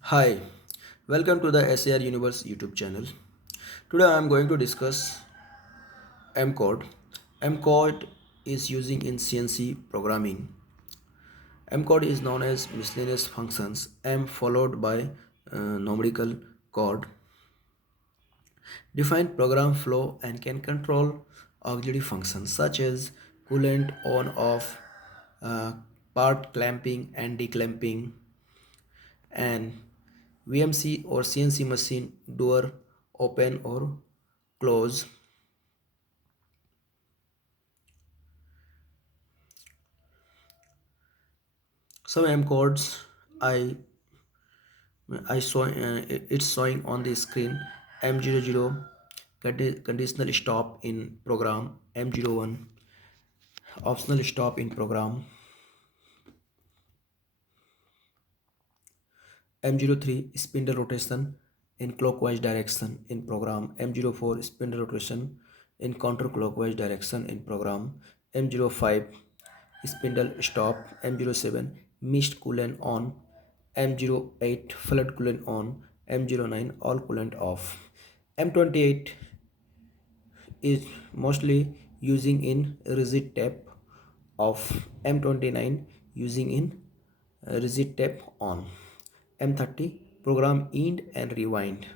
Hi, welcome to the SAR Universe YouTube channel. Today I am going to discuss M code. M code is using in CNC programming. M code is known as miscellaneous functions. M followed by numerical code define program flow and can control auxiliary functions such as coolant on off, uh, part clamping and declamping, and VMC or CNC machine door open or close. Some M codes I I saw it's showing on the screen. M00 conditional stop in program. M01 optional stop in program. M03 spindle rotation in clockwise direction in program. M04 spindle rotation in counterclockwise direction in program. M05 spindle stop. M07 missed coolant on. M08 flood coolant on. M09 all coolant off. M28 is mostly using in rigid tape off. M29 using in rigid tape on. M30 program end and rewind.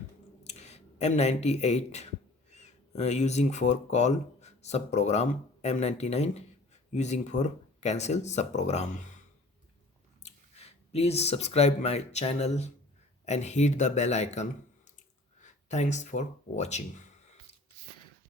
M98 using for call subprogram. M99 using for cancel subprogram. Please subscribe my channel and hit the bell icon. Thanks for watching.